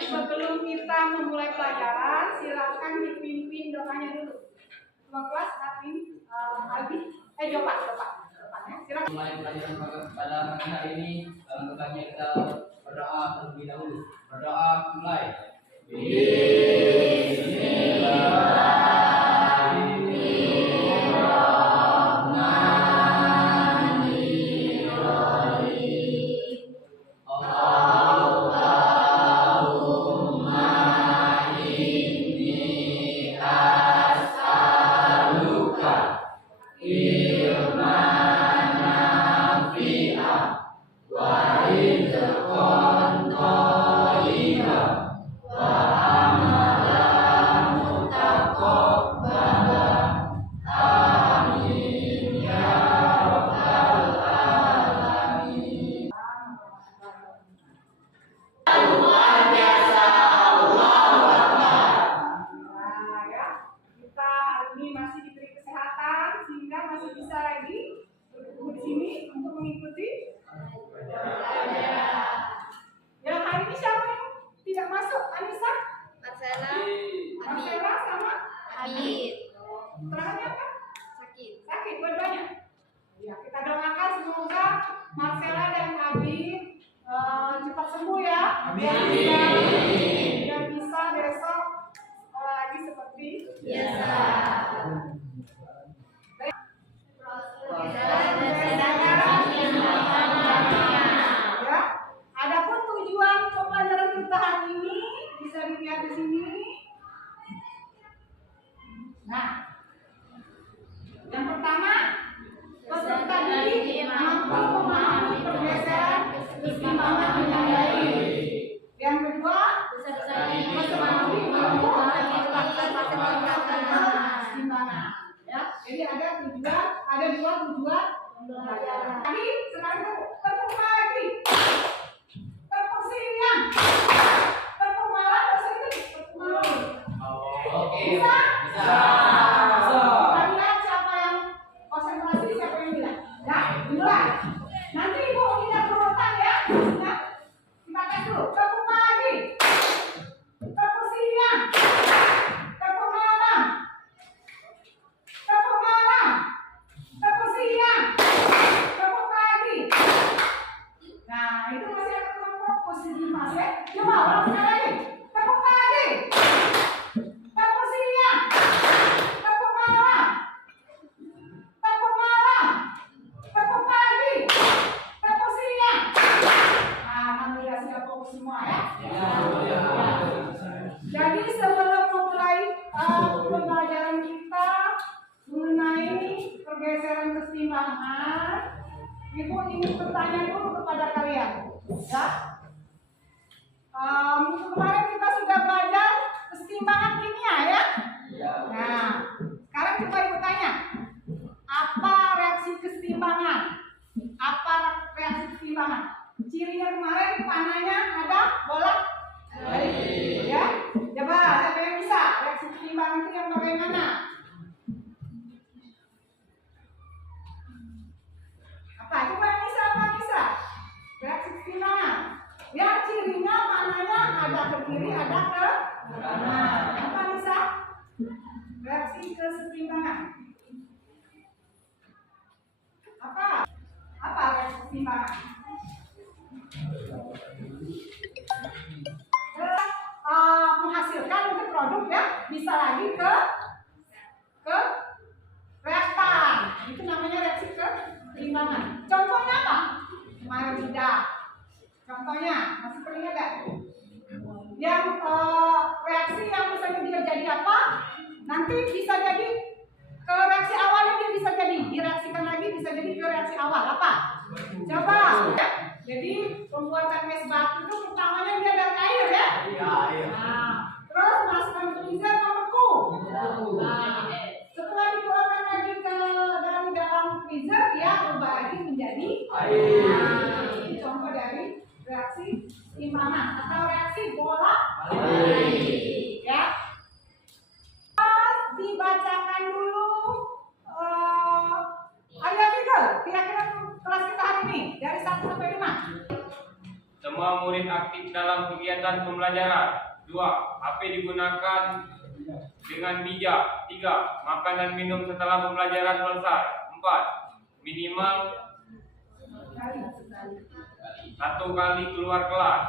Sebelum kita memulai pelajaran, silakan dipimpin doanya dulu. Semua kelas hadir, Jopak. Silakan. Mulai pelajaran pada hari ini, tentunya kita berdoa terlebih dahulu. Berdoa mulai. Marcela sama Habib. Terakhir apa? Sakit dua-duanya. Ya, kita doakan semoga Marcela dan Habib cepat sembuh ya. Dan bisa besok lagi seperti biasa. Ya. Adapun tujuan pembelajaran kita hari ini bisa dilihat di sini. Nah, yang pertama, peserta didik mampu memahami pergeseran keseimbangan dengan baik. Yang kedua, peserta didik mampu keseimbangan. Ya, jadi ada dua tujuan pembelajaran. Tadi sekarang tepuk lagi, tepuk sinian, tepuk malam, tepuk malam. Oke. Bisa? Bisa. Kita lihat siapa yang konsentrasi, siapa yang bilang. Ya, dimulai. Nanti ibu lihat urutan ya. Nah, kita tes dulu. Tepuk pagi, tepuk siang, tepuk malam, tepuk malam, tepuk siang, tepuk pagi. Nah, itu masih ada kelompok posisi mas ya. Coba ulang sekali lagi. Tepuk pagi, tepuk siang, tepuk malam, tepuk pagi, tepuk siang. Alhamdulillah sudah fokus semua ya. Jadi sebelum memulai pembelajaran kita mengenai pergeseran keseimbangan, ibu ingin bertanya dulu kepada kalian, ya. Minggu kemarin kita sudah belajar keseimbangan kimia ya. Nah, sekarang coba ibu tanya, apa reaksi keseimbangan? Apa reaksi keseimbangan? Cirinya kemarin panahnya ada bolak balik, ya. Coba siapa yang bisa? Reaksi keseimbangan itu yang bagaimana? Apa? Coba yang bisa? Reaksi keseimbangan. Ya, cirinya panahnya ada ke kiri, ada ke kanan. Apa bisa? Reaksi keseimbangan. Apa reaksi keseimbangan? Menghasilkan untuk produk ya, bisa lagi ke reaktan. Itu namanya reaksi keseimbangan. Contohnya apa? Kemarin tidak. Contohnya, masih teringat gak? Yang reaksi yang misalnya dia jadi apa? Nanti bisa jadi ke reaksi awalnya dia bisa jadi direaksikan lagi, bisa jadi ke reaksi awal apa? Coba. Jadi pembuatan es batu itu pertamanya dia dari air ya? Iya. Nah, terus masukkan freezer membeku. Nah, setelah dikeluarkan lagi dari dalam freezer, dia berubah lagi menjadi air. Nah, ini contoh dari reaksi keseimbangan atau reaksi bolak balik. Ya. Dibacakan dulu kira-kira kelas kita hari ini dari 1 sampai 5. Semua murid aktif aktif dalam kegiatan pembelajaran. 2. HP digunakan dengan bijak. 3. Makan dan minum setelah pembelajaran selesai. 4. Minimal 1 kali keluar kelas.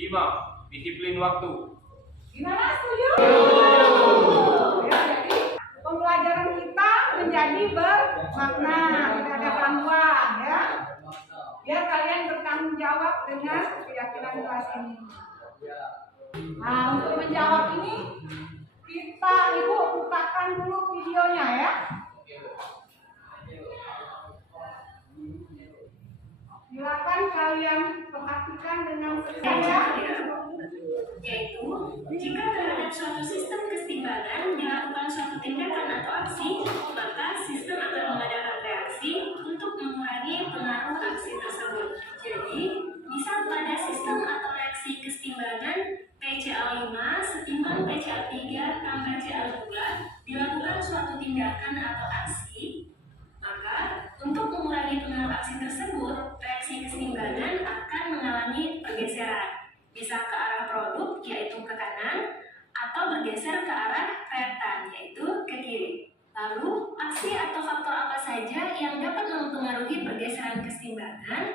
5. Disiplin waktu. Gimana, setuju? Ya, jadi pembelajaran kita menjadi bermakna, tidak ada gangguan ya. Biar kalian bertanggung jawab dengan keyakinan kelas ini. Nah, untuk menjawab ini kita ibu bukakan dulu videonya ya. Silakan kalian perhatikan dengan sengaja. Yaitu, jika terhadap suatu sistem kesetimbangan dilakukan suatu tindakan atau aksi, maka sistem akan mengadakan reaksi untuk mengurangi pengaruh aksi tersebut. Jadi, misal pada sistem atau reaksi kesetimbangan PCA5 setimbang PCA3 tambah CA2 dilakukan suatu tindakan atau aksi, maka untuk mengurangi pengaruh aksi tersebut, reaksi kesetimbangan akan mengalami pergeseran. Bisa ke arah produk, yaitu ke kanan, atau bergeser ke arah reaktan, yaitu ke kiri. Lalu, aksi atau faktor apa saja yang dapat mempengaruhi pergeseran kesetimbangan?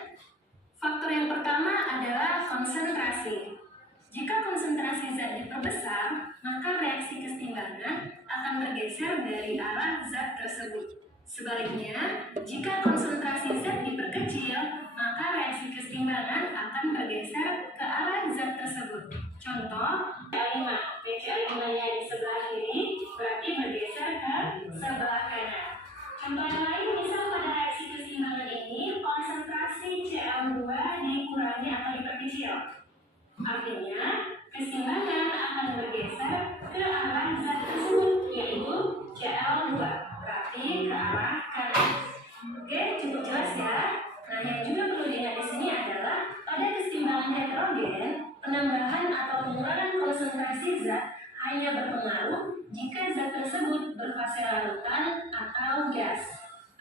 Faktor yang pertama adalah konsentrasi. Jika konsentrasi zat diperbesar, maka reaksi kesetimbangan akan bergeser dari arah zat tersebut. Sebaliknya, jika konsentrasi zat diperkecil, maka reaksi kesetimbangan akan bergeser ke arah zat tersebut. Contoh, PCA5. PCA5-nya di sebelah kiri, berarti bergeser ke sebelah kanan. Contoh yang lain, misal pada reaksi kesetimbangan ini, konsentrasi Cl2 dikurangi atau diperkecil. Artinya, kesetimbangan akan bergeser ke arah zat tersebut, yaitu Cl2. Berarti ke arah kanan. Oke, cukup jelas ya. Nah, yang juga perlu diingat di sini adalah pada kesetimbangan heterogen, penambahan atau pengurangan konsentrasi zat hanya berpengaruh jika zat tersebut berfase larutan atau gas.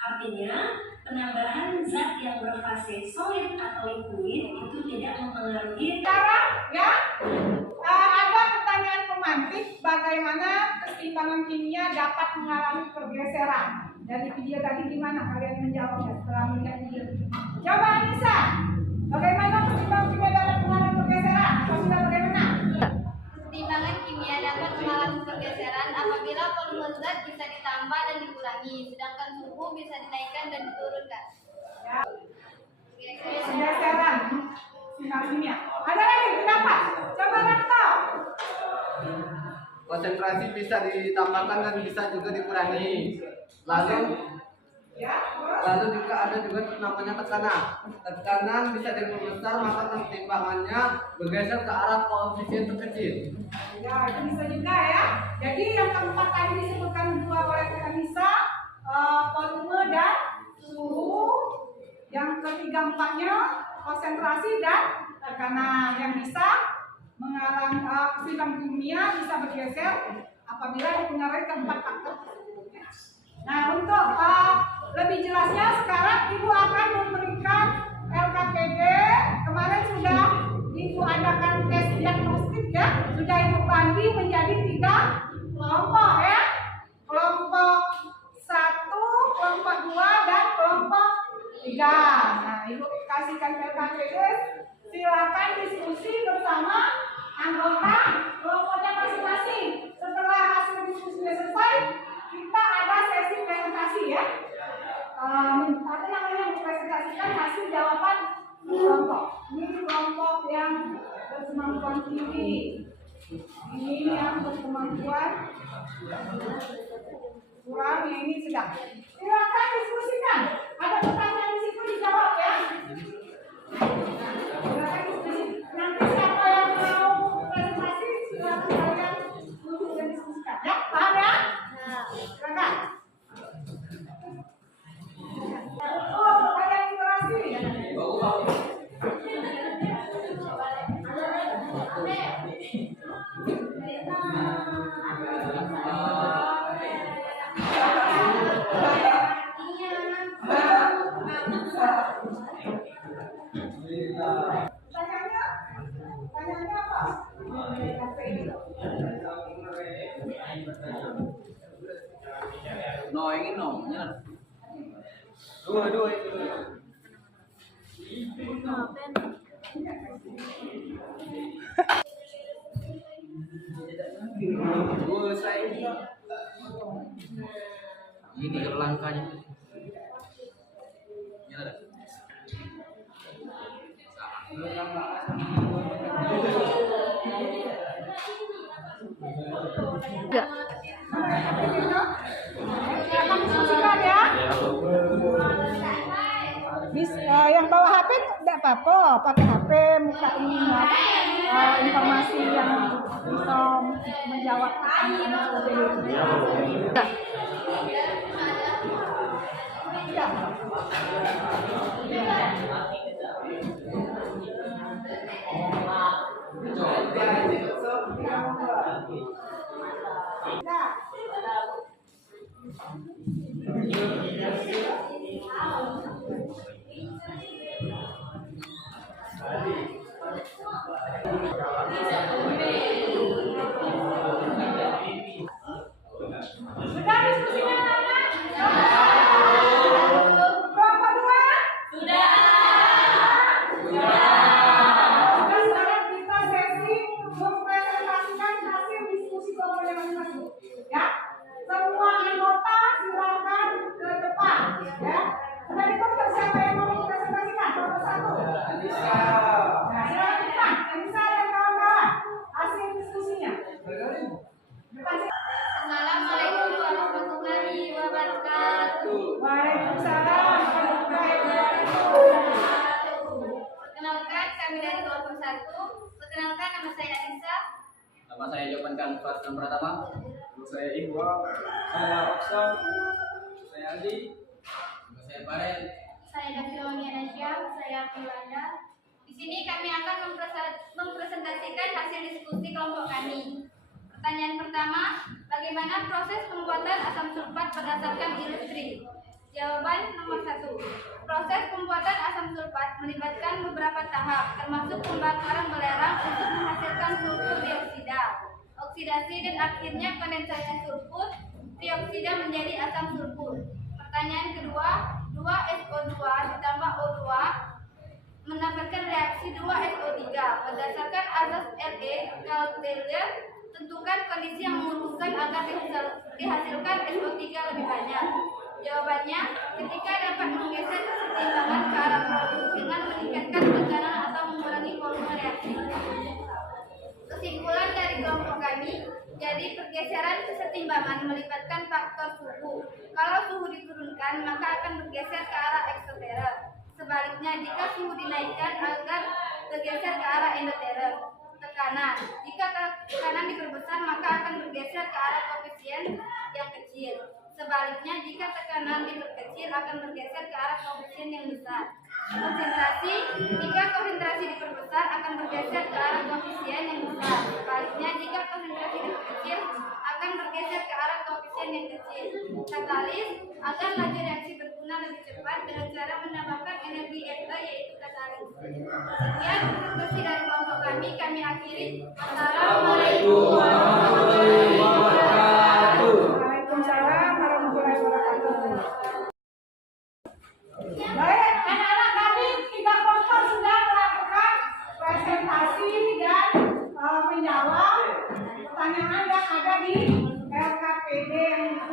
Artinya, penambahan zat yang berfase solid atau liquid itu tidak mempengaruhi. Sekarang ya, ada pertanyaan pemantik bagaimana keseimbangan kimia dapat mengalami pergeseran. Dari video tadi gimana kalian menjawabnya setelah melihat video ini? Coba Anissa, bagaimana keseimbangan kimia dapat mengalami pergeseran? Apabila bagaimana? Keseimbangan kimia dapat mengalami pergeseran apabila volume zat bisa ditambah dan dikurangi, sedangkan suhu bisa dinaikkan dan diturunkan. Ya. Pergeseran keseimbangan kimia. Ada lagi pendapat? Coba Ranto. Konsentrasi bisa ditambahkan dan bisa juga dikurangi. Lalu jika ada juga namanya tekanan. Tekanan bisa diperbesar, maka keseimbangannya bergeser ke arah koefisien terkecil. Ya, itu bisa juga ya. Jadi yang keempat tadi disebutkan dua oleh Anissa, volume dan suhu. Yang ketiga empatnya konsentrasi dan tekanan yang bisa mengalami keseimbangan kimia bisa bergeser apabila dipengaruhi keempat faktor tersebut. Nah, untuk lebih jelasnya sekarang Ibu akan memberikan LKPD. Kemarin sudah Ibu adakan tes diagnostik ya, sudah Ibu bagi menjadi 3 kelompok ya. Kelompok 1, kelompok 2, dan kelompok 3. Nah, Ibu kasihkan LKPD. Silakan diskusi bersama anggota kelompoknya masing-masing. Setelah hasil diskusinya selesai, kita ada sesi presentasi ya. Apa namanya, mempresentasikan hasil jawaban kelompok. Ini kelompok yang berkemampuan tinggi, ini yang berkemampuan kurang, ini sedang. Silakan diskusikan. Ada pertanyaan di situ dijawab ya. Silakan diskusi. Nanti siapa yang mau presentasi silakan kalian duduk dan diskusikan. Ya, paham ya? Silakan. Oh, pertanyaan literasi. No, ingin no. Dua. Ini kalau langkahnya. Ini ada. Silakan diskusikan ya. Yang bawa HP tidak apa-apa, pakai HP muka ini informasi yang bisa menjawab Sudah diskusinya anak-anak? Berapa dua? Sudah sekarang kita sesi mempresentasikan hasil diskusi kelompok yang masing-masing. Ya, semua anggota silakan ke depan. Ya, sudah ditunjuk siapa yang mau mempresentasikan? Nomor satu. Nah, silakan ke depan. Anissa dan kawan-kawan. Hasil diskusinya. Assalamualaikum warahmatullahi wabarakatuh. Waalaikumsalam warahmatullahi wabarakatuh. Perkenalkan, kami dari kelompok 1. Perkenalkan, nama saya Anissa. Nama saya Jopan Kanvas yang pertama. Saya Iqbal. Saya Oksan. Saya Andi. Saya Farel. Saya Dafironia Najwa. Saya Firwanda. Di sini kami akan mempresentasikan hasil diskusi kelompok kami. Pertanyaan pertama, bagaimana proses pembuatan asam sulfat berdasarkan industri? Jawaban nomor 1. Proses pembuatan asam sulfat melibatkan beberapa tahap, termasuk pembakaran belerang untuk menghasilkan sulfur dioksida, oksidasi, dan akhirnya kondensasi sulfur dioksida menjadi asam sulfur. Pertanyaan kedua, 2SO2 ditambah O2 mendapatkan reaksi 2SO3 berdasarkan azas Le. Tentukan kondisi yang memutuskan agar dihasilkan SO3 lebih banyak. Jawabannya, ketika dapat menggeser kesetimbangan ke arah produk dengan meningkatkan tekanan atau mengurangi volume reaksi. Kesimpulan dari kelompok kami, jadi pergeseran kesetimbangan melibatkan faktor suhu. Kalau suhu diturunkan, maka akan bergeser ke arah eksoterm. Sebaliknya, jika suhu dinaikkan agar bergeser ke arah endoterm. Tekanan, jika tekanan diperbesar maka akan bergeser ke arah koefisien yang kecil. Sebaliknya, jika tekanan diperkecil akan bergeser ke arah koefisien yang besar. Konsentrasi, jika konsentrasi diperbesar akan bergeser ke arah koefisien yang besar. Sebaliknya, jika konsentrasi diperkecil akan bergeser ke arah koefisien yang kecil. Katalis, agar laju reaksi berguna lebih cepat dengan cara menambahkan energi Fe yaitu katalis. Sekian diskusi dari kelompok kami akhiri. Assalamualaikum warahmatullahi wabarakatuh. Waalaikumsalam warahmatullahi wabarakatuh. Baik, anak-anak kami 3 kelompok sudah melakukan presentasi dan menjawab pertanyaan yang ada di LKPD yang itu.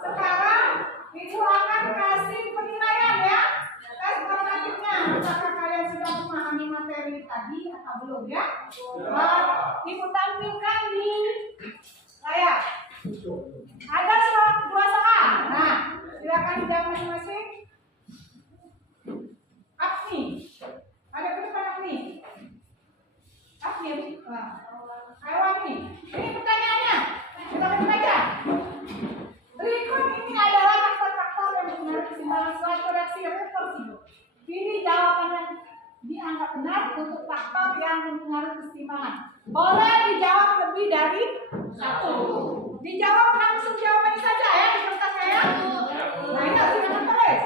Sekarang Ibu akan kasih penilaian ya, tes formatifnya. Apakah kalian sudah memahami materi tadi atau belum ya? Ibu tampilkan di layar. Ada 2 soal. Nah, silakan dijawab masing-masing. Afni, ada ke depan Afni. Afni, ayo Afni. Ini pertanyaannya. Kita baca. Berikut ini adalah faktor-faktor yang mempengaruhi keseimbangan suatu reaksi reversibel. Pilih jawaban yang dianggap benar untuk faktor yang mempengaruhi keseimbangan. Boleh dijawab lebih dari 1. Dijawab langsung jawabannya saja ya di kertas saya. Nah, ini harus silakan tulis.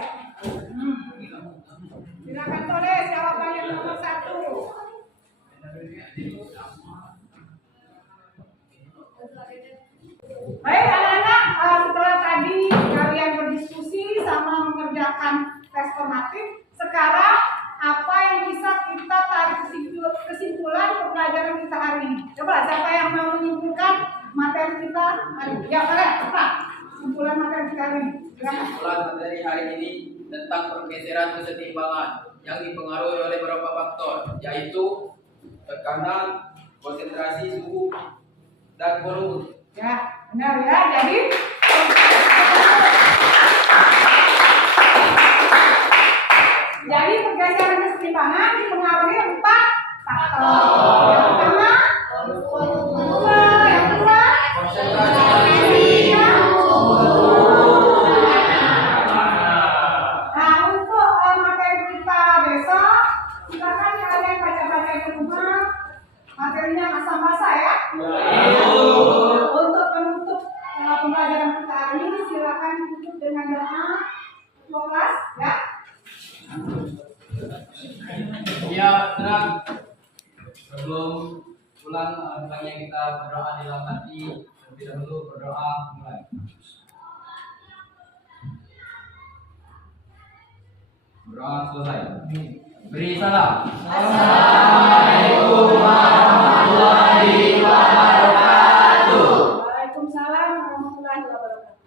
Silakan tulis jawaban yang nomor 1. tadi kalian berdiskusi sama mengerjakan tes formatif. Sekarang apa yang bisa kita tarik kesimpulan pembelajaran kita hari ini? Coba siapa yang mau menyimpulkan materi kita hari ini? Ya kalian, apa? Kesimpulan materi kita hari ini. Silakan. Kesimpulan materi hari ini tentang pergeseran kesetimbangan yang dipengaruhi oleh beberapa faktor, yaitu tekanan, konsentrasi suhu, dan volume. Ya, benar ya. Jadi pergeseran kesetimbangan dipengaruhi 4 faktor. Yang pertama, yang kedua, nah, untuk materi kita besok, silakan kalian baca-baca di rumah. Materinya asam-basa ya. Untuk penutup pembelajaran kita hari ini, silakan ditutup dengan doa. Kelas ya. Ya, tenang. Sebelum pulang, hendaknya kita berdoa di dalam hati. Terlebih dahulu berdoa mulai. Berdoa selesai. Beri salam. Assalamualaikum warahmatullahi wabarakatuh. Waalaikumsalam warahmatullahi wabarakatuh.